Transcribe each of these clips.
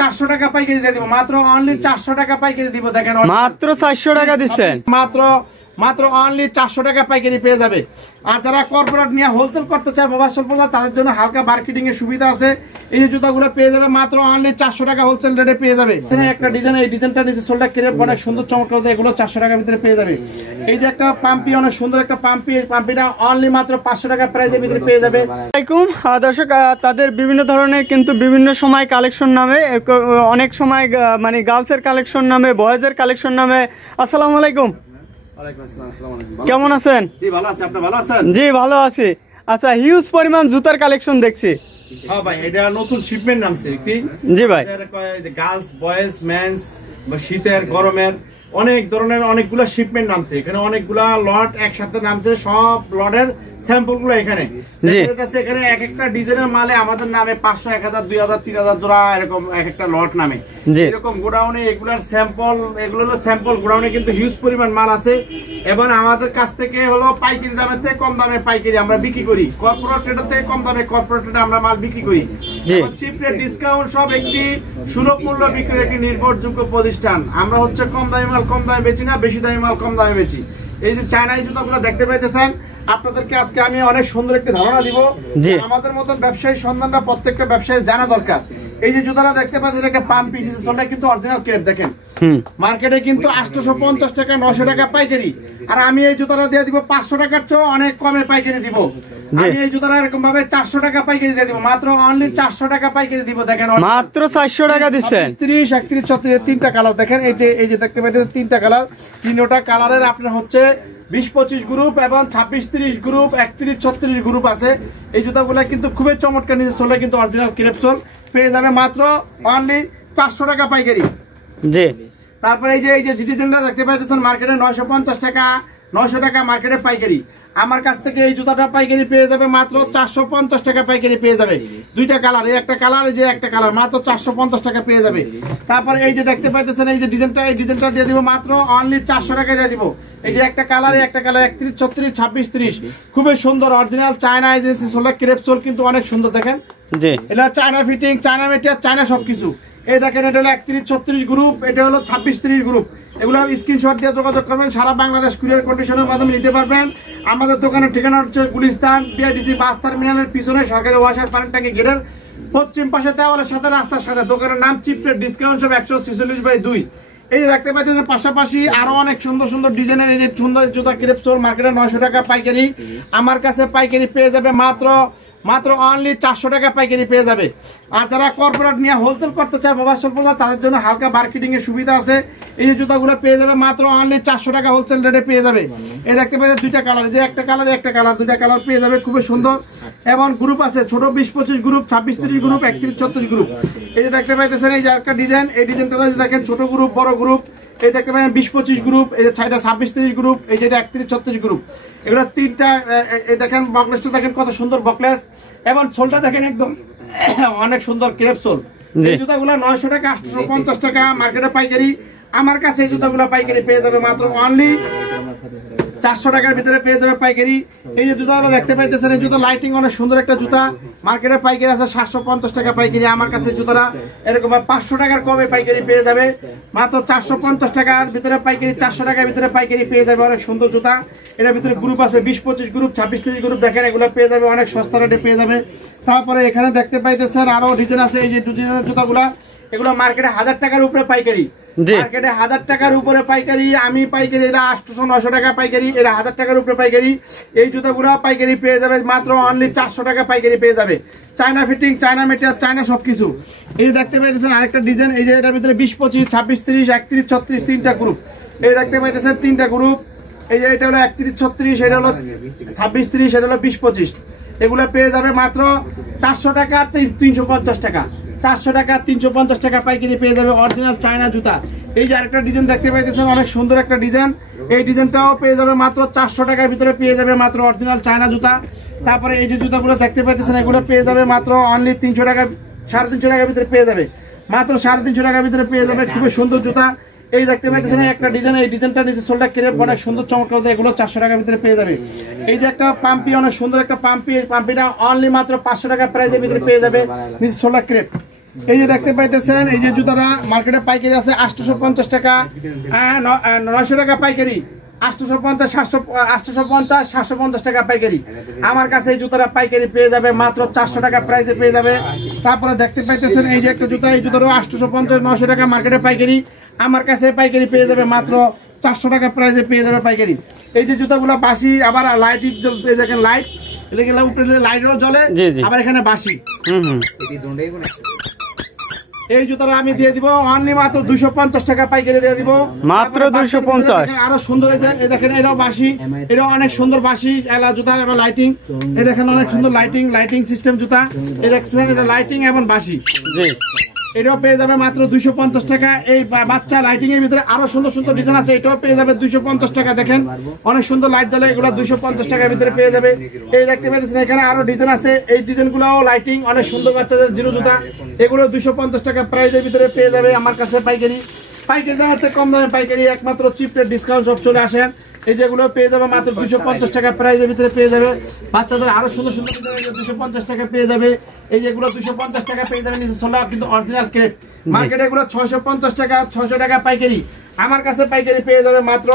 400 টাকা পাইকারি দিয়ে দিব, মাত্র অনলি 400 টাকা পাইকারি দিব। দেখেন মাত্র 400 টাকা দিচ্ছেন, মাত্র অনলি 400 টাকা পাইকারি পেয়ে যাবে। আর যারা কর্পোরেট নিয়ে হোলসেল করতে চায় মোবাইল শপ, তাদের জন্য হালকা মার্কেটিং এর সুবিধা আছে। এই যে জুতাগুলো পেয়ে যাবে মাত্র অনলি 400 টাকা হোলসেল রেটে পেয়ে যাবে। একটা ডিজাইন, এই ডিজাইনটা নিচে সোলটা ক্রেপ অনেক সুন্দর চমৎকার, এগুলো 400 টাকার ভিতরে পেয়ে যাবে। এই যে একটা পাম্পি, অনেক সুন্দর একটা পাম্পি, এই পাম্পিটা অনলি মাত্র 500 টাকা প্রাইসের ভিতরে পেয়ে যাবে। দর্শক, তাদের বিভিন্ন ধরনের কিন্তু বিভিন্ন সময় কালেকশন নামে, অনেক সময় মানে গার্লসের কালেকশন নামে, বয়েজের কালেকশন নামে। আসসালামু আলাইকুম, কেমন আছেন? জি ভালো আছি, আপনি ভালো আছেন? জি ভালো আছি। আচ্ছা, হিউজ পরিমাণ জুতার কালেকশন দেখছি। হ্যাঁ ভাই, এটা নতুন শিপমেন্ট নামছে একটি। জি ভাই, গার্লস, বয়েজ, মেন্স বা শীতের গরমের অনেক ধরনের অনেকগুলো শিপমেন্ট নামছে। এখানে অনেকগুলা লট একসাথে নামছে, সব লটের স্যাম্পল গুলো এখানে। এখানে এক একটা ডিজাইনের মালে আমাদের নামে 500, 1000, 2000, 3000 জোড়া এরকম এক একটা লট নামে। এরকম গোডাউনে এগুলার স্যাম্পল, এগুলো হলো স্যাম্পল। গোডাউনে কিন্তু হিউজ পরিমাণ মাল আছে এবং আমাদের কাছ থেকে হলো পাইকারি দামের থেকে কম দামে পাইকারি আমরা বিক্রি করি, কর্পোরেট রেটের থেকে কম দামে কর্পোরেট রেটে আমরা মাল বিক্রি করি। চিপ রেট, ডিসকাউন্ট সব একটি সুলভ মূল্য বিক্রির একটি নির্ভরযোগ্য প্রতিষ্ঠান। আমরা হচ্ছে কম দামি মাল কম দামে বেচি না, বেশি দামি মাল কম দামে বেচি। এই যে চায়নাই জুতাগুলো দেখতে পাইতেছেন, আপনাদেরকে আজকে আমি অনেক সুন্দর একটি ধারণা দিব। আমাদের মতন ব্যবসায়ী সন্ধানটা প্রত্যেকটা ব্যবসায়ী জানা দরকার। এই যে জুতাটা দেখতে পাচ্ছেন, একটা পাম্পি, সোলটা কিন্তু অরিজিনাল ক্রেপ। দেখেন মার্কেটে কিন্তু 850 টাকা, 900 টাকা পাইকারি, আর আমি এই জুতাটা দিয়ে দিব 500 টাকার চেয়ে অনেক কমে পাইকারি দিব। আমি এই জুতাটা এরকম ভাবে 400 টাকা পাইকারি দিয়ে দিব, মাত্র অনলি 400 টাকা পাইকারি দিব। দেখেন মাত্র 400 টাকা দিচ্ছেন। 30, 31, 36 তিনটা কালার দেখেন। এই যে দেখতে পাচ্ছেন তিনটা কালার, তিনটা কালারের আপনার হচ্ছে 20-25 গ্রুপ এবং 26-30 গ্রুপ, 31-36 গ্রুপ আছে। এই জুতাগুলো কিন্তু খুবই চমৎকার, নিচে সোলে কিন্তু অরিজিনাল ক্রেপ সোল পেয়ে যাবে মাত্র অনলি 400 টাকা পাইকারি। জি, তারপরে এই যে ডিজাইনটা দেখতে পাইতেছেন মার্কেটে 950 টাকা, 900 টাকা মার্কেটে পাইকারি। আমার কাছ থেকে এই জুতাটা পাইকারি পেয়ে যাবে মাত্র 450 টাকা পাইকারি পেয়ে যাবে। দুইটা কালার, এই একটা কালার, এই যে একটা কালার, মাত্র 450 টাকা পেয়ে যাবে। তারপরে এই যে দেখতে পাইতেছেন এই যে ডিজাইনটা, এই ডিজাইনটা দিয়ে দিব মাত্র অনলি 400 টাকা দিয়ে দিব। এই যে একটা কালার, একটা কালার 31, 36, 26, 30 খুবই সুন্দর original China agency sole crepe sole, কিন্তু অনেক সুন্দর। দেখেন জি, এটা China fitting, China material, China সবকিছু। এই দেখেন এটা হলো 31-36 গ্রুপ, এটা হলো 26-30 গ্রুপ। এগুলো স্ক্রিনশট দিয়ে যোগাযোগ করবেন, সারা বাংলাদেশ কুরিয়ার কন্ডিশনের মাধ্যমে নিতে পারবেন। আমাদের দোকানের ঠিকানা হচ্ছে গুলিস্তান বিআরটিসি বাস টার্মিনালের পিছনে সরকারি ওয়াসার পানির ট্যাঙ্কি গেটের পশ্চিম পাশে দেওয়ালের সাথে রাস্তার সাথে। দোকানের নাম চিপ রেট, ডিসকাউন্ট সব 146/2। এই যে দেখতে পাচ্ছেন পাশাপাশি আরো অনেক সুন্দর সুন্দর ডিজাইনের এই যে সুন্দর জুতা ক্রেপ সোল মার্কেটে 900 টাকা পাইকারি। আমার কাছে পাইকারি পেয়ে যাবে মাত্র অনলি 400 টাকা পাইকারি পেয়ে যাবে। আর যারা কর্পোরেট নিয়ে হোলসেল করতে চায় মোবাইল শপ, তাদের জন্য হালকা মার্কেটিং এর সুবিধা আছে। এই যে জুতাগুলো পেয়ে যাবে মাত্র অনলি 400 টাকা হোলসেল রেটে পেয়ে যাবে। এই দেখতে পাচ্ছেন দুইটা কালার, যে একটা কালার, একটা কালার, দুইটা কালার পেয়ে যাবে, খুবই সুন্দর। এবং গ্রুপ আছে ছোট 20-25 গ্রুপ, 26-30 গ্রুপ, 31-36 গ্রুপ। এই যে দেখতে পাইতেছেন এই যে একটা ডিজাইন, এই ডিজাইনটা দেখেন ছোট গ্রুপ, বড় গ্রুপ। এই দেখতে পাবেন 20-25 গ্রুপ, এই যে 26-30 গ্রুপ, এই যেটা 31-36 গ্রুপ। এগুলো তিনটা এই দেখেন বকলেসটা দেখেন কত সুন্দর বকলেস, এবং সোলটা দেখেন একদম অনেক সুন্দর ক্রেপ সোল। এই জুতাগুলো 900 টাকা, 850 টাকা মার্কেটে পাইকারি। আমার কাছে এই জুতাগুলো পাইকারি পেয়ে যাবে মাত্র অনলি 400 টাকার ভিতরে পেয়ে যাবে পাইকারি। এই যে জুতাগুলো দেখতে পাইতেছেন, এই জুতা লাইটিং অনেক সুন্দর একটা জুতা, মার্কেটে পাইকারি আছে 750 টাকা পাইকারি। আমার কাছে জুতাটা এরকম 500 টাকার কমে পাইকারি পেয়ে যাবে মাত্র 450 টাকার ভিতরে পাইকারি, 400 টাকার ভিতরে পাইকারি পেয়ে যাবে। অনেক সুন্দর জুতা, এর ভিতরে গ্রুপ আছে 20-25 গ্রুপ, 26-30 গ্রুপ। দেখেন এগুলো পেয়ে যাবে অনেক সস্তা রেটে পেয়ে যাবে। তারপরে এখানে দেখতে পাইতেছেন আরো ডিজাইন আছে, এই যে ডিজাইনের জুতাগুলা, এগুলো মার্কেটে 1000 টাকার উপরে পাইকারি, মার্কেটে 1000 টাকার উপরে পাইকারি। আমি পাইকারি এটা 800-900 টাকা পাইকারি, এটা 1000 টাকার উপরে পাইকারি। এই জুতাগুলো পাইকারি পেয়ে যাবে মাত্র অনলি 400 টাকা পাইকারি পেয়ে যাবে। China fitting, China material, China সবকিছু। এই দেখতে পাইতেছেন আরেকটা ডিজাইন, এই যে এটার ভিতরে 20-25, 26-30, 31-36 তিনটা গ্রুপ। এই দেখতে পাইতেছেন তিনটা গ্রুপ, এই যে এটা হলো 31-36, এটা হলো 26-30, এটা হলো 20-25। এগুলো পেয়ে যাবে মাত্র 400 টাকা, 350 টাকা, 400 টাকা, 350 টাকা পাইকারি পেয়ে যাবে অরিজিনাল চায়না জুতা। এই যে আরেকটা ডিজাইন দেখতে পাইতেছেন অনেক সুন্দর একটা ডিজাইন, এই ডিজাইনটাও পেয়ে যাবে মাত্র 400 টাকার ভিতরে পেয়ে যাবে মাত্র অরিজিনাল চায়না জুতা। তারপরে এই যে জুতাগুলো দেখতে পাইতেছেন, এগুলো পেয়ে যাবে মাত্র অনলি 300 টাকা, 350 টাকার ভিতরে পেয়ে যাবে, মাত্র 350 টাকার ভিতরে পেয়ে যাবে, খুবই সুন্দর জুতা। এই দেখতে পাইতেছেন একটা ডিজাইন, এই ডিজাইনটা নিচে সোলটা ক্রেপ অনেক সুন্দর চমৎকার, এগুলো 400 টাকার ভিতরে পেয়ে যাবে। এই যে একটা পাম্পি, অনেক সুন্দর একটা পাম্পি, এই পাম্পিটা অনলি মাত্র 500 টাকা প্রাইসের ভিতরে পেয়ে যাবে, নিচে সোলটা ক্রেপ। এই যে দেখতে পাইতেছেন এই যে জুতাটা মার্কেটে পাইকারি আছে 850 টাকা, 900 টাকা পাইকারি, 850, 850, 750 টাকা পাইকারি। আমার কাছে এই জুতাটা পাইকারি পেয়ে যাবে মাত্র 400 টাকা প্রাইসে পেয়ে যাবে। তারপরে দেখতে পাইতেছেন এই যে একটা জুতা, এই জুতারও 850, 900 টাকা মার্কেটে পাইকারি, আমার কাছে পাইকারি পেয়ে যাবে মাত্র 400 টাকা প্রাইসে পেয়ে যাবে পাইকারি। এই যে জুতাগুলো বাসি, আবার লাইটিং জ্বলতে দেখেন, লাইট লাইটও জ্বলে, আবার এখানে বাসি। এই জুতাটা আমি দিয়ে দিব অনলি মাত্র 250 টাকা পাইকারি দিয়ে দিব, মাত্র 250। আরো সুন্দর এই দেখেন, এটাও বাসি, এটাও অনেক সুন্দর বাসি এলা জুতা এবং লাইটিং। এই দেখেন অনেক সুন্দর লাইটিং সিস্টেম জুতা, এই দেখছেন এটা লাইটিং এবং বাসি। এটাও পেয়ে যাবে মাত্র 250 টাকা। এই বাচ্চা লাইটিং এর ভিতরে আরো সুন্দর সুন্দর ডিজাইন আছে, এটাও পেয়ে যাবে 250 টাকা। দেখেন অনেক সুন্দর লাইট জ্বলে, এগুলো 250 টাকার ভিতরে পেয়ে যাবে। এই দেখতে পাচ্ছেন এখানে আরো ডিজাইন আছে, এই ডিজাইন গুলাও লাইটিং অনেক সুন্দর, বাচ্চাদের জিরো জুতা, এগুলো 250 টাকা প্রাইসের ভিতরে পেয়ে যাবে আমার কাছে পাইকারি। পাইকারি দামের থেকে কম দামে পাইকারি, একমাত্র চিপ রেট ডিসকাউন্ট সব চলে আসেন। এই যেগুলো পেয়ে যাবে মাত্র 250 টাকা প্রাইসের ভিতরে পেয়ে যাবে। বাচ্চাদের আরো সুন্দর সুন্দর 250 টাকা পেয়ে যাবে। এই যেগুলো 250 টাকা পেয়ে যাবে, নিচে সোলা কিন্তু অরিজিনাল ক্রেপ। মার্কেটে এগুলো 650 টাকা, 600 টাকা পাইকারি, আমার কাছে পাইকারি পেয়ে যাবে মাত্র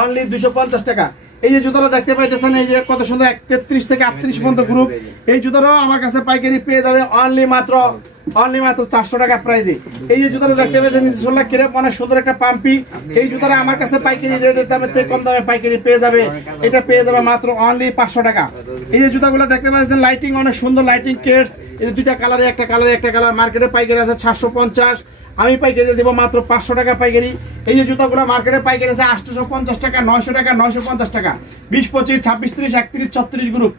অনলি 250 টাকা। এই যে জুতোটা দেখতে পাইতেছেন, এই যে কত সুন্দর 33 থেকে 38 পর্যন্ত গ্রুপ, এই জুতোটাও আমার কাছে পাইকারি পেয়ে যাবে অনলি মাত্র 400 টাকা প্রাইজে। এই যে জুতোটা দেখতে পাচ্ছেন সোলা ক্রেপ, অনেক সুন্দর একটা পাম্পি, এই জুতোটা আমার কাছে পাইকারি রেটের দামের থেকে কম দামে পাইকারি পেয়ে যাবে, এটা পেয়ে যাবে মাত্র অনলি 500 টাকা। এই যে জুতাগুলো দেখতে পাচ্ছেন লাইটিং, অনেক সুন্দর লাইটিং কেটস, এই যে দুইটা কালারে, একটা কালার মার্কেটে পাইকারি আছে 750, আমি পাইকারি দেবো মাত্র 500 টাকা পাইকারি। এই যে জুতাগুলো মার্কেটে পাইকারি আছে 850 টাকা, 900 টাকা, 950 টাকা, 20, 25, 26, 30, 31, 34 গ্রুপ।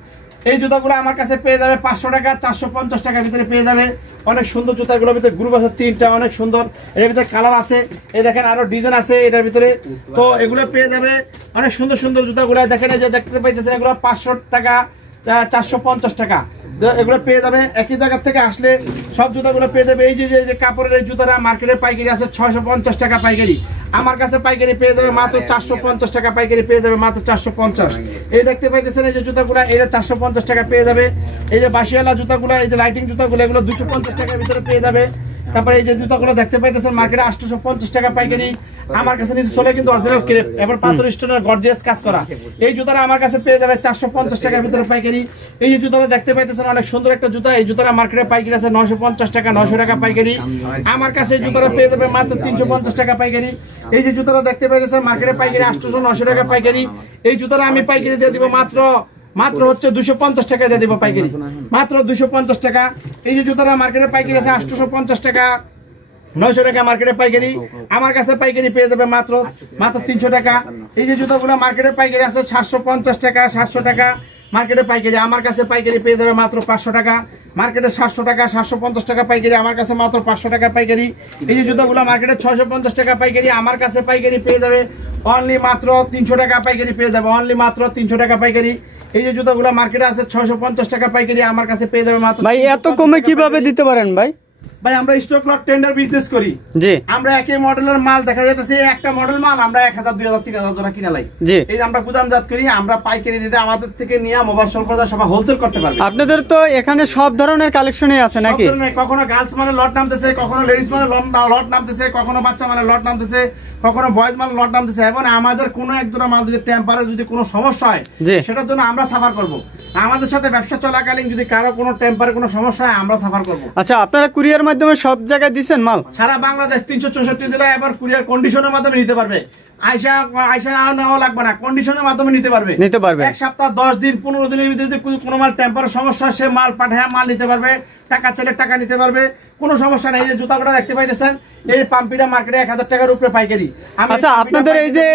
এই জুতাগুলো আমার কাছে পেয়ে যাবে 500 টাকা, 450 টাকার ভিতরে পেয়ে যাবে। অনেক সুন্দর জুতাগুলোর ভিতরে গ্রুপ আছে 3টা, অনেক সুন্দর, এর ভিতরে কালার আছে, এই দেখেন আরো ডিজাইন আছে এটার ভিতরে। তো এগুলো পেয়ে যাবে অনেক সুন্দর সুন্দর জুতাগুলো, দেখেন এই যে দেখতে পাইতেছেন এগুলো 500 টাকা, 450 টাকা, এগুলো পেয়ে যাবে। একই জায়গা থেকে আসলে সব জুতাগুলো পেয়ে যাবে। এই যে কাপড়ের এই জুতাটা মার্কেটে পাইকারি আছে 650 টাকা পাইকারি, আমার কাছে পাইকারি পেয়ে যাবে মাত্র 450 টাকা পাইকারি পেয়ে যাবে মাত্র 450। এই দেখতে পাইতেছেন এই যে জুতাগুলো, এটা 450 টাকা পেয়ে যাবে। এই যে বাসিওয়ালা জুতাগুলো, এই যে লাইটিং জুতাগুলো, এগুলো 250 টাকার ভিতরে পেয়ে যাবে। তারপরে এই যে জুতাগুলো দেখতে পাইতেছেন মার্কেটে 850 টাকা পাইকারি, আমার কাছে নিচে চলে কিন্তু অরিজিনাল ক্রেপ, এবার পাথর স্টোনের গর্জিয়াস কাজ করা। এই জুতাটা আমার কাছে পেয়ে যাবে 450 টাকার ভিতরে পাইকারি। এই যে জুতাটা দেখতে পাইতেছেন অনেক সুন্দর একটা জুতা, এই জুতাটা মার্কেটে পাইকারি আছে 950 টাকা, 900 টাকা পাইকারি, আমার কাছে এই জুতাটা পেয়ে যাবে মাত্র 350 টাকা পাইকারি। এই যে জুতাটা দেখতে পাইতেছেন মার্কেটে পাইকারি 800, 900 টাকা পাইকারি, এই জুতাটা আমি পাইকারি দিয়ে দিব মাত্র হচ্ছে 250 টাকা দিয়ে দিব পাইকারি, মাত্র 250 টাকা। এই যে জুতাটা মার্কেটে পাইকারি আছে 850 টাকা, 900 টাকা মার্কেটে পাইকারি, আমার কাছে পাইকারি পেয়ে যাবে মাত্র 300 টাকা। এই যে জুতাগুলো মার্কেটে পাইকারি আছে 750 টাকা, 700 টাকা মার্কেটে পাইকারি, আমার কাছে পাইকারি পেয়ে যাবে মাত্র 500 টাকা, মার্কেটে 700 টাকা, 750 টাকা পাইকারি, আমার কাছে মাত্র 500 টাকা পাইকারি। এই যে জুতাগুলো মার্কেটে 650 টাকা পাইকারি, আমার কাছে পাইকারি পেয়ে যাবে অনলি মাত্র 300 টাকা পাইকারি পেয়ে যাবে, অনলি মাত্র 300 টাকা পাইকারি। এই যে জুতাগুলো মার্কেটে আছে 650 টাকা পাইকারি, আমার কাছে পেয়ে যাবে মাত্র। ভাই এত কমে কিভাবে দিতে পারেন ভাই? ভাই আমরা স্টক লট টেন্ডার বিজনেস করি, জি। আমরা একই মডেলের মাল দেখা যাইতেছে, একটা মডেল মাল আমরা 1000, 2000, 3000 জোড়া কিনা লাই, জি। এই যে আমরা গুদামজাত করি, আমরা পাইকারি রেটে আমাদের থেকে নিয়ে মোবাইল সরবরাহ সব হোলসেল করতে পারবে। আপনাদের তো এখানে সব ধরনের কালেকশনই আছে নাকি? কখনো গার্লস মানে লট নামতেছে, কখনো লেডিস মানে লট নামতেছে, কখনো বাচ্চা মানে লট নামতেছে, কখনো বয়েজ মানে লট নামতেছে। এবং আমাদের কোনো এক জোড়া মাল যদি টেম্পারের যদি কোনো সমস্যা হয়, সেটার জন্য আমরা সাফার করব। আমাদের সাথে ব্যবসা চলাকালীন যদি কারো কোনো টেম্পারে কোনো সমস্যা হয়, আমরা সাফার করব। আচ্ছা, আপনারা কুরিয়ার মাধ্যমে সব জায়গায় দিচ্ছেন মাল? সারা বাংলাদেশ 364 জেলায় এবার কুরিয়ার কন্ডিশনের মাধ্যমে নিতে পারবে। আইসা নেওয়া লাগবে না, কন্ডিশনের মাধ্যমে নিতে পারবে। এক সপ্তাহ, 10 দিন, 15 দিনের ভিতরে যদি কোনো মাল টেম্পারের সমস্যা, সে মাল পাঠায় মাল নিতে পারবে, টাকা চাইলে টাকা নিতে পারবে, কোনো সমস্যা নেই। এই যে জুতাগুলো দেখতে পাইতেছেন, এই পাম্পিটা মার্কেটে 1000 টাকার উপরে পাইকারি। আচ্ছা, আপনাদের এই যে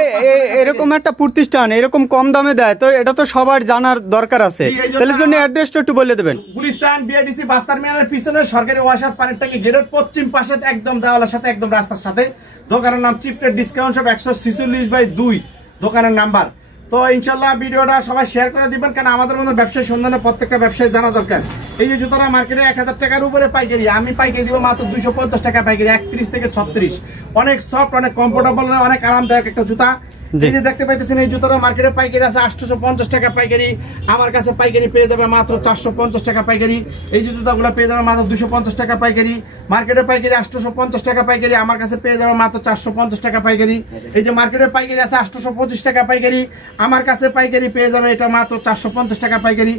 এরকম একটা প্রতিষ্ঠান এরকম কম দামে দেয়, তো এটা তো সবার জানার দরকার আছে, তাহলে জন্য অ্যাড্রেসটা একটু বলে দেবেন। গুলিস্তান বিআইডিসি বাস টার্মিনালের পিছনে সরকারি ওয়াসার পানির ট্যাঙ্কি গেটের পশ্চিম পাশে, একদম দেওয়ালের সাথে, একদম রাস্তার সাথে। দোকানের নাম চিপ রেট ডিসকাউন্ট শপ, 146/2 দোকানের নাম্বার। তো ইনশাল্লাহ ভিডিওটা সবাই শেয়ার করে দিবেন, কারণ আমাদের মধ্যে ব্যবসায়ী সন্ধানে প্রত্যেকটা ব্যবসায়ী জানা দরকার। এই যে জুতারা মার্কেটে 1000 টাকার উপরে পাইকারি, আমি পাইকারি দিব মাত্র 250 টাকা পাইকারি, 31 থেকে 36। অনেক সফট, অনেক কমফোর্টেবল, অনেক আরামদায়ক একটা জুতা। এই যে দেখতে পাইতেছেন এই জুতোটা মার্কেটে পাইকারি আছে 850 টাকা পাইকারি, আমার কাছে পাইকারি পেয়ে যাবে মাত্র 450 টাকা পাইকারি। এই যে জুতাগুলো পেয়ে যাবে মাত্র 250 টাকা পাইকারি, মার্কেটে পাইকারি 850 টাকা পাইকারি, আমার কাছে পেয়ে যাবে মাত্র 450 টাকা পাইকারি। এই যে মার্কেটে পাইকারি আছে 825 টাকা পাইকারি, আমার কাছে পাইকারি পেয়ে যাবে এটা মাত্র 450 টাকা পাইকারি।